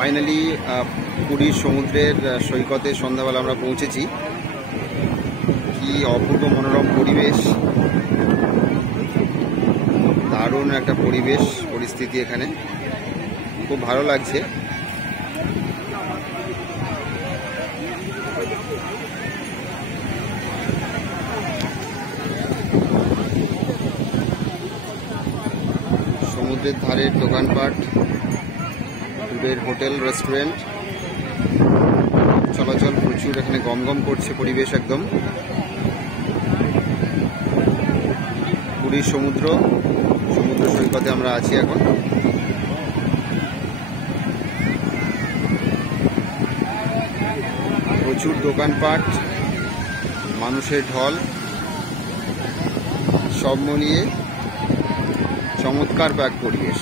Finally পুরীর সমুদ্রের সৈকতে সন্ধ্যাবেলা আমরা পৌঁছেছি। কি অপূর্ব মনোরম পরিবেশ, দারুণ একটা পরিস্থিতি এখানে, খুব ভালো লাগছে। সমুদ্রের ধারের দোকানপাট, দূরের হোটেল রেস্টুরেন্ট, চলাচল প্রচুর, এখানে গমগম করছে পরিবেশ একদম। পুরীর সমুদ্র সৈকতে আমরা আছি এখন। প্রচুর দোকানপাট, মানুষের ঢল, সব মিলিয়ে চমৎকার এক পরিবেশ।